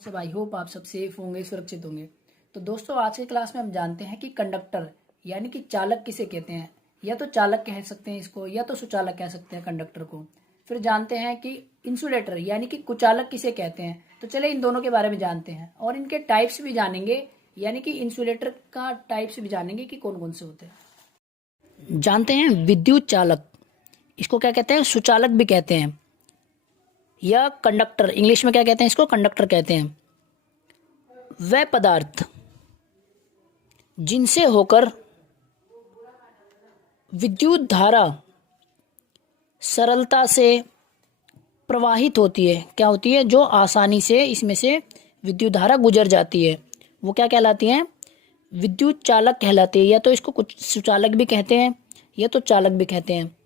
सब I hope आप सब सेफ होंगे, सुरक्षित होंगे। तो दोस्तों, आज की क्लास में हम जानते हैं कि कंडक्टर यानी कि चालक किसे कहते हैं। या तो चालक कह सकते हैं इसको, या तो सुचालक कह सकते हैं कंडक्टर को। फिर जानते हैं कि इंसुलेटर यानी कि कुचालक किसे कहते हैं। तो चले इन दोनों के बारे में जानते हैं और इनके टाइप्स भी जानेंगे, यानी कि इंसुलेटर का टाइप्स भी जानेंगे कि कौन कौन से होते हैं। जानते हैं विद्युत चालक, इसको क्या कहते हैं? सुचालक भी कहते हैं, या कंडक्टर, इंग्लिश में क्या कहते हैं इसको? कंडक्टर कहते हैं। वह पदार्थ जिनसे होकर विद्युत धारा सरलता से प्रवाहित होती है, क्या होती है? जो आसानी से इसमें से विद्युत धारा गुजर जाती है, वो क्या कहलाती हैं? विद्युत चालक कहलाती है। या तो इसको कुछ सुचालक भी कहते हैं, या तो चालक भी कहते हैं।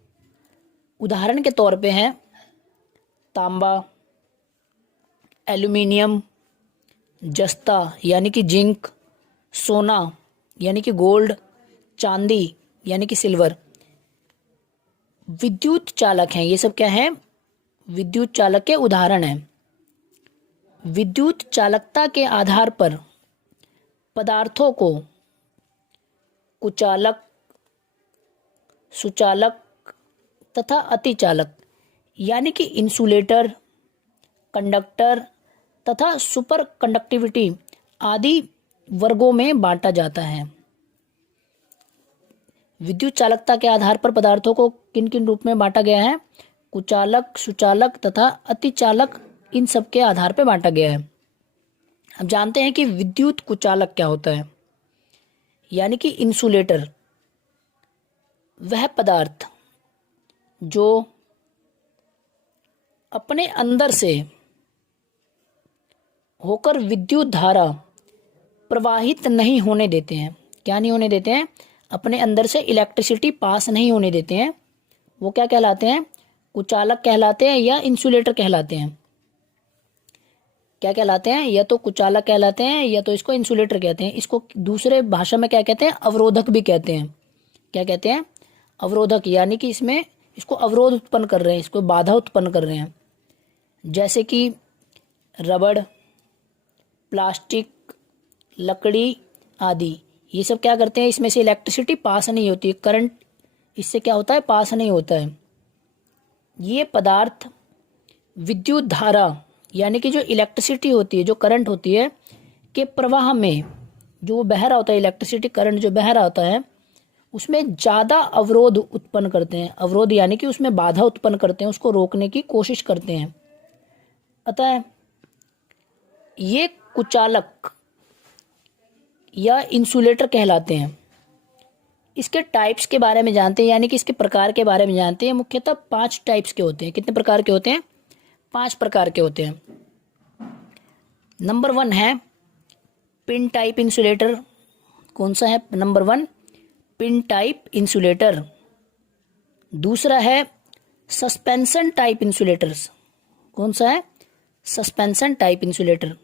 उदाहरण के तौर पे हैं तांबा, एल्यूमिनियम, जस्ता यानी कि जिंक, सोना यानी कि गोल्ड, चांदी यानी कि सिल्वर। विद्युत चालक हैं ये सब। क्या है? विद्युत चालक के उदाहरण हैं। विद्युत चालकता के आधार पर पदार्थों को कुचालक, सुचालक तथा अतिचालक यानी कि इंसुलेटर, कंडक्टर तथा सुपर कंडक्टिविटी आदि वर्गों में बांटा जाता है। विद्युत चालकता के आधार पर पदार्थों को किन किन रूप में बांटा गया है? कुचालक, सुचालक तथा अतिचालक, इन सब के आधार पर बांटा गया है। अब जानते हैं कि विद्युत कुचालक क्या होता है, यानी कि इंसुलेटर। वह पदार्थ जो अपने अंदर से होकर विद्युत धारा प्रवाहित नहीं होने देते हैं। क्या नहीं होने देते हैं? अपने अंदर से इलेक्ट्रिसिटी पास नहीं होने देते हैं। वो क्या कहलाते हैं? कुचालक कहलाते हैं या इंसुलेटर कहलाते हैं। क्या कहलाते हैं? या तो कुचालक कहलाते हैं, या तो इसको इंसुलेटर कहते हैं। इसको दूसरे भाषा में क्या कहते हैं? अवरोधक भी कहते हैं। क्या कहते हैं? अवरोधक, यानी कि इसमें इसको अवरोध उत्पन्न कर रहे हैं, इसको बाधा उत्पन्न कर रहे हैं। जैसे कि रबड़, प्लास्टिक, लकड़ी आदि, ये सब क्या करते हैं? इसमें से इलेक्ट्रिसिटी पास नहीं होती है, करंट इससे क्या होता है? पास नहीं होता है। ये पदार्थ विद्युत धारा यानी कि जो इलेक्ट्रिसिटी होती है, जो करंट होती है, के प्रवाह में जो बह रहा होता है, इलेक्ट्रिसिटी करंट जो बह रहा होता है, उसमें ज़्यादा अवरोध उत्पन्न करते हैं। अवरोध यानी कि उसमें बाधा उत्पन्न करते हैं, उसको रोकने की कोशिश करते हैं। अतः ये कुचालक या इंसुलेटर कहलाते हैं। इसके टाइप्स के बारे में जानते हैं, यानी कि इसके प्रकार के बारे में जानते हैं। मुख्यतः 5 टाइप्स के होते हैं। कितने प्रकार के होते हैं? 5 प्रकार के होते हैं। नंबर 1 है पिन टाइप इंसुलेटर। कौन सा है? Number 1 pin type insulator. दूसरा है सस्पेंशन टाइप इंसुलेटर्स। कौन सा है? Suspension type insulator.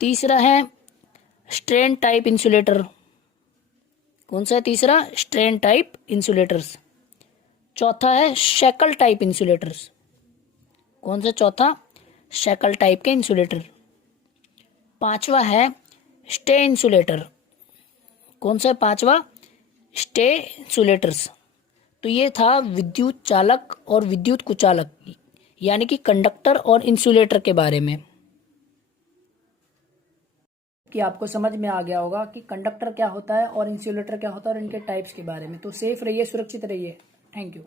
तीसरा है स्ट्रेन टाइप इंसुलेटर। कौन सा है तीसरा? Strain type insulators. चौथा है शैकल टाइप इंसुलेटर्स। कौन सा चौथा? शैकल टाइप के इंसुलेटर। पांचवा है स्टे इंसुलेटर। कौन सा है पांचवा? Stay insulators. तो ये था विद्युत चालक और विद्युत कुचालक, यानी कि कंडक्टर और इंसुलेटर के बारे में। कि आपको समझ में आ गया होगा कि कंडक्टर क्या होता है और इंसुलेटर क्या होता है और इनके टाइप्स के बारे में। तो सेफ रहिए, सुरक्षित रहिए। Thank you.